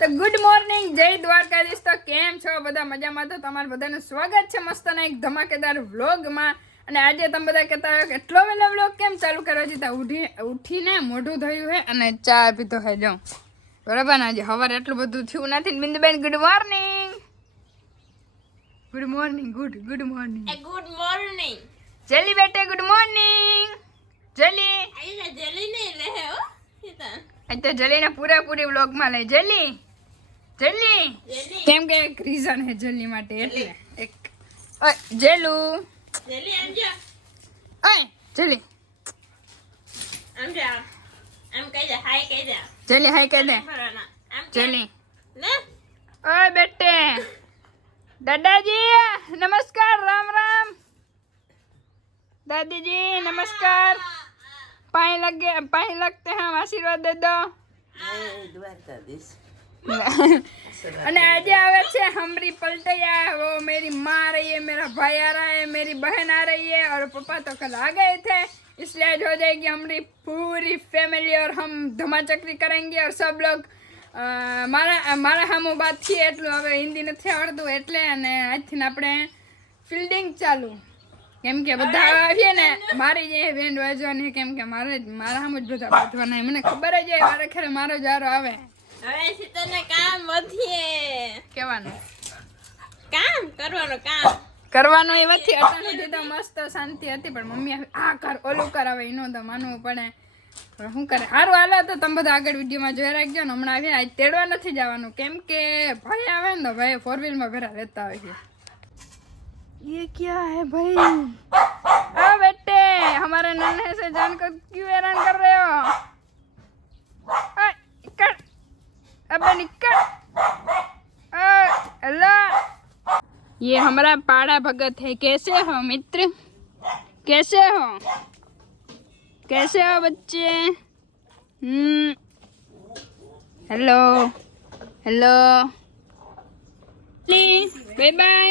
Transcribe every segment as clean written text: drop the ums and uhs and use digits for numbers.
તો good morning, જય દ્વારકાધીશ। તો કેમ છો બધા? મજામાં? તો તમારું બધાનું સ્વાગત છે મસ્તના એક ધમાકેદાર વ્લોગમાં। અને આજે તમે બધા કહેતા હોય કે એટલો વહેલો વ્લોગ કેમ ચાલુ કર્યો છે? તો ઉઠીને મોઢું ધોયું છે અને ચા પીધો છે જો, બરાબર ને? આજે સવારે એટલું બધું થયું નથી। બિંદુબેન good morning, good morning, good morning, good morning. જલી બેટે ગુડ મોર્નિંગ। જલી જલી નહીં લે હો તો જલીને પૂરેપૂરી વ્લોગમાં લઈ। જલી કેમ કે એક રીઝન હે જલી માટે, એટલે એક જેલુ જલી આમ જો, ઓય જલી આમ જો, આમ કહી દે, હાય કહી દે, જલી હાય કહી દે આમ જલી। ને ઓય બેटे, दादाजी नमस्कार, राम राम। दादी जी नमस्कार, पाए लगते हैं, आशीर्वाद दे दो। અને આજે આવે છે हमरी पलटैया। वो मेरी माँ आ रही है, मेरा भाई आ रहा है, मेरी बहन आ रही है और पापा तो कल आ गए थे, इसलिए आज हो जाएगी हमारी पूरी फैमिली और हम धमाचकरी करेंगे। और सब लोग મારા હામો બાત છે એટલું હવે હિન્દી નથી આવડતું એટલે, અને આજથી આપણે ફિલ્ડિંગ ચાલુ, કેમ કે બધા આવીએ ને મારી જે બેન્ડ વાજવાની, કેમ કે મારા હામો જ બધા બાંધવાના, મને ખબર જ હોય વારે ખેરે મારો જારો આવે। હવે તને કામ વધીએ કેવાનું કામ કરવાનું એ વચ્ચે અટાણ સુધી તો મસ્ત શાંતિ હતી, પણ મમ્મી આ કર ઓલું કર, હવે એનો તો માનવું પડે। શું કરે? સારું હાલો, તો તમે બધા આગળ વિડીયોમાં જોઈ રાખજો ને। હમણાં આવીએ, આજ તેડવા નથી જવાનું, કેમ કે ભાઈ આવે ને તો ભાઈ 4 વ્હીલમાં ભેરા રહેતા હોય છે। ये क्या है भाई? ओ बेटे, हमारे नन्हे से जानकर क्यों हैरान कर रहे हो? निकल, अबे निकल। हेलो, ये हमारा पाड़ा भगत है। कैसे हो मित्र? कैसे हो बच्चे? Hello hello, bye bye.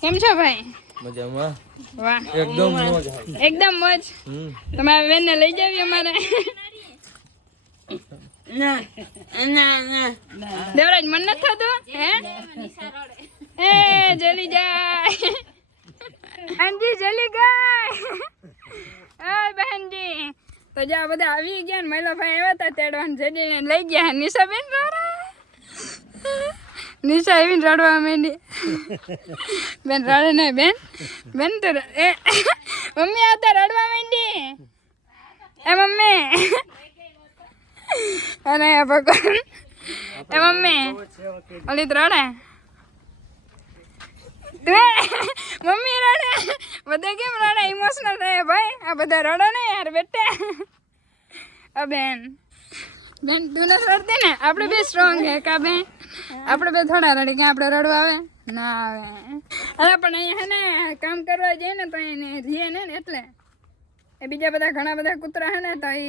કેમ છો ભાઈ? મજામાં? વાહ, એકદમ મોજ। તમારા બેનને લઈ જાવી અમારે। દેવરાજ મન નથી થતું હે? જલી જાય બહેનજી, જલી ગઈ। ઓય બહેનજી, તો જા બધા આવી ગયા ને, મહિલા ભાઈ આવ્યા હતા તેડવા, જલીને લઈ ગયા। નિશા બેન નિશા આવીને રડવા માંડી। બેન રડે નહીં, બેન તો મમ્મી આવતા રડવા માંડી। એ મમ્મી, અને ભગવાન, એ મમ્મી ઓલી તો રડે, મમ્મી રડે, બધા કેમ રડે? ઇમોશનલ રહે ભાઈ, આ બધા રડે ને યાર બેટા। બેન તું નથી રડતી ને? આપણે બે સ્ટ્રોંગ હે કા બેન? આપણે બે થોડા રડી કે આપણે રડવા આવે ના આવે? અરે પણ અહીંયા હે ને કામ કરવા જઈએ ને તો એને રીએ ને એટલે એ બીજા બધા ઘણા બધા કૂતરા હે ને તો એ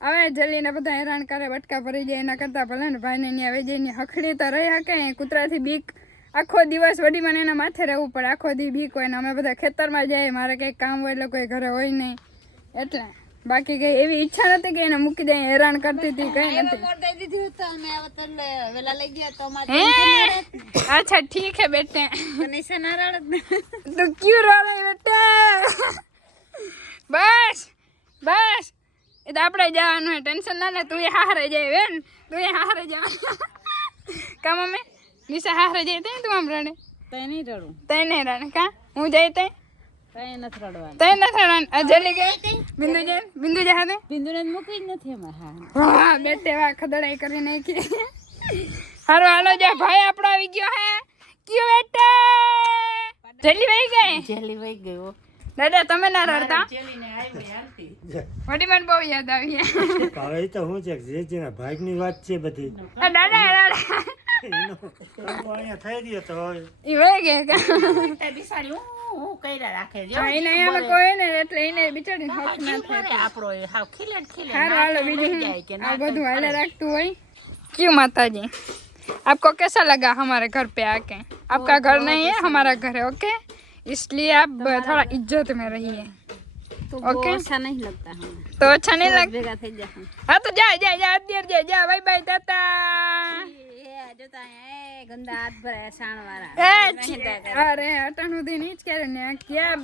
આવે જલ્દીને બધા હેરાન કરે, બટકા ભરી જાય, એના કરતાં ભલે ને ભાઈને ત્યાં આવી જઈને હખડી તો રહી શકે। કૂતરાથી બીક, આખો દિવસ વડીમાં એના માથે રહેવું પડે, આખો દી બીક હોય ને। અમે બધા ખેતરમાં જઈએ, મારે કંઈક કામ હોય એટલે કોઈ ઘરે હોય નહીં, એટલે બાકી કઈ એવી ઈચ્છા નથી કે એને મૂકી દે, હેરાન કરતી હતી કઈ નથી। अच्छा ठीक है बेटे, तो क्यों रो रही बेटा? बस बस, એ તો આપણે જવાનું હોય, ટેન્શન ના લે। તું એ હારે જાય બેન, તું એ હારે જા કા મમ્મી? નિશા હારે જાય તે તું આમ રડે? તઈ નહીં રડે કા? હું જાય તે તઈ નથી રડવાનું। જલી ગઈ બિંદુ જા દે, બિંદુને મૂકી જ નથી અમાર। વાહ બેટે વાહ, ખદડાઈ કરી નાખી। હારો હાલો, જા ભાઈ આપણો આવી ગયો હે। ક્યો બેટા? જલી વઈ ગઈ હો દાદા, તમે ના રડતા? વડી મને બહુ યાદ આવી હવે તો હું છે જે ભાગની વાત છે બધી। દાદા અહીંયા થઈ ગયો તો ઈ વઈ ગઈ કા? હું કઈરા રાખે જો એને એમાં કોઈ ને એટલે એને બિચારી હક ના થાય। આપણો હાવ ખીલેડ હારો હાલો, બીજું આ બધું હાલે રાખતું હોય। क्यों माता जी, आपको कैसा लगा हमारे घर पे आके? आपका घर नहीं है, हमारा घर है, ओके? इसलिए आप थोड़ा इज्जत में रहिए। तो ओके अच्छा नहीं लगता हमें, तो अच्छा नहीं लगता। भेगा થઈ જા। हाँ तो जा जा जा, देर जा जा, बाय बाय। ગંદા હાથ ભરાય શાણવાળા અરે અટાણું દી નહીં જ કરે ને ક્યાં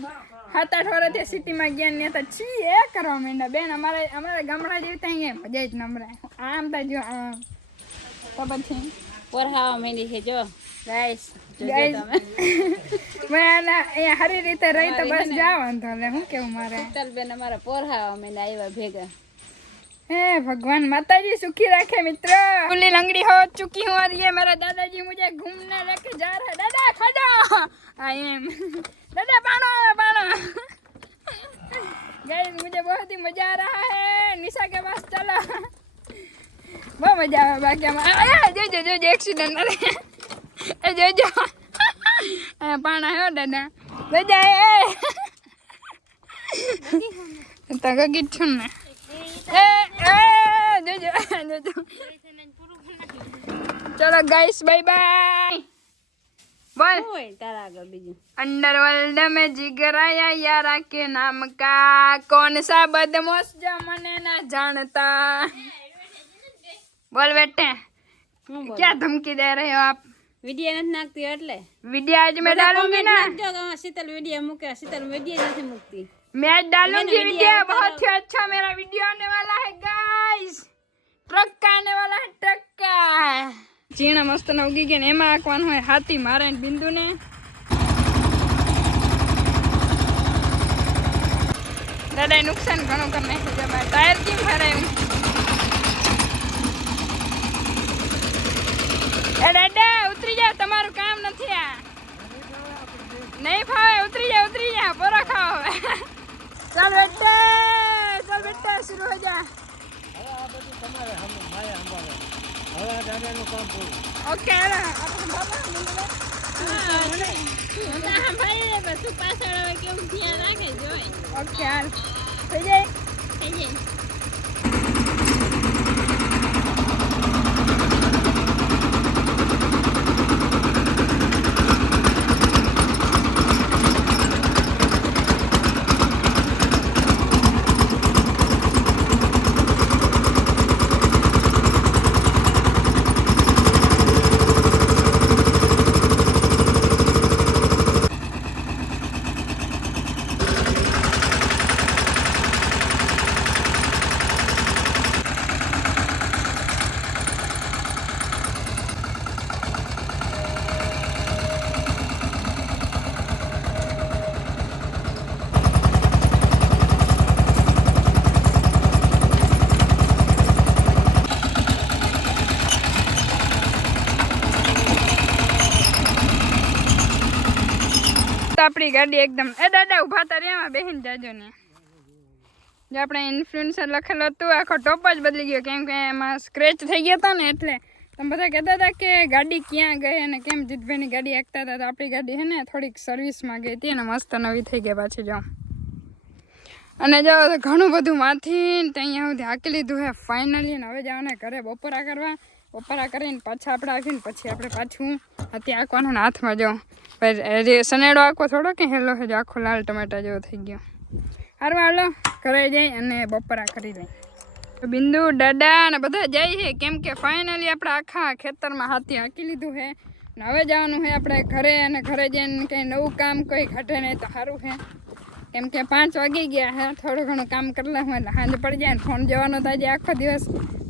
7-8 વર્ષથી સિટીમાં ગયા ને તો છી એ કરવા માંડ્યા બેન અમારે ગામડા જેવી ત્યાં અહીંયા મજા જ નમરાય આમ તો જો આમ તો પછી પરહાવા માંડી છે જો ગાઈસ મેં સારી રીતે રહી તો બસ જાવ વાંધો લે હું કેવું મારે બેન અમારા પરહાવા માંડ્યા આવ્યા ભેગા हे भगवान माताजी सुखी रखे मित्र खुली लंगड़ी हो चुकी हूँ और ये मेरा दादाजी मुझे घूमने लेके जा रहा है दादा खड़ो आई एम दादा पानो गाइस मुझे बहुत ही मजा आ रहा है निशा के पास चलो बहुत मजा आया बाकी हमारा जो एक्सीडेंट अरे जो पाना है दादा दादा तक गिट्ठू ने चलो गाइस बाय बाय बोल તારા આગળ બીજું अंडरवर्ल्ड में जिगर आया यारा के नाम का कौन सा बदमाश जो मने ना जानता बोल बेटे क्या धमकी दे रहे हो आप વિડિયો નથી નાખતી એટલે वीडियो आज मैं डालूंगी ना શીતલ વિડિયો મૂકે શીતલ વિડિયો નથી મૂકતી मैं आज डालूंगी वीडियो बहुत ही अच्छा मेरा वीडियो आने वाला है गाइस ट्रक का आने वाला है ट्रक का चीना मस्त न उगी गई एम आकवान हो हाथी मारे बिंदु ने दादा नुकसान घणो करने से जब टायर की भराय ए दादा उतरी जा તમારું કામ નથી આ नहीं फावे उतरी जा पूरा खाओ चल बेटा शुरू हो जा ओके ओके हाल થઈ જાય આપણી ગાડી એકદમ એ દાદા ઉભા તા રે એમાં બેહીને જાજો ને જે આપણે ઇન્ફ્લુએન્સર લખેલો હતું આખો ટોપ જ બદલી ગયો કેમ કે એમાં સ્ક્રેચ થઈ ગયા હતા ને એટલે તમે બધા કહેતા હતા કે ગાડી ક્યાં ગઈ અને કેમ જીતભાઈની ગાડી એકતા હતા તો આપણી ગાડી છે ને થોડીક સર્વિસમાં ગઈ હતી અને મસ્ત નવી થઈ ગઈ પાછી જો અને જો ઘણું બધું માથી ને અહીંયા સુધી હાકી લીધું હે ફાઇનલી ને હવે જવાને ઘરે બપોરા કરવા બપોરા કરીને પાછા આપણે આવીને પછી આપણે પાછું અત્યારે આંકવાનું ને હાથમાં જો સનેડો આખો થોડો કે હેલો હે આખો લાલ ટમેટા જેવો થઈ ગયો સારું હાલો ઘરે જઈ અને બપોરા કરી લઈ બિંદુ દાદા અને બધા જાય છે કેમ કે ફાઇનલી આપણે આખા ખેતરમાં હાથી હાંકી લીધું છે ને હવે જવાનું છે આપણે ઘરે અને ઘરે જઈને કંઈ નવું કામ કોઈ ઘટે નહીં તો સારું છે કેમ કે 5 વાગી ગયા છે થોડું ઘણું કામ કરી લઉં એટલે સાંજ પડી જાય ને ફોન જવાનો તો આજે આખો દિવસ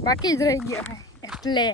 બાકી જ રહી ગયો છે એટલે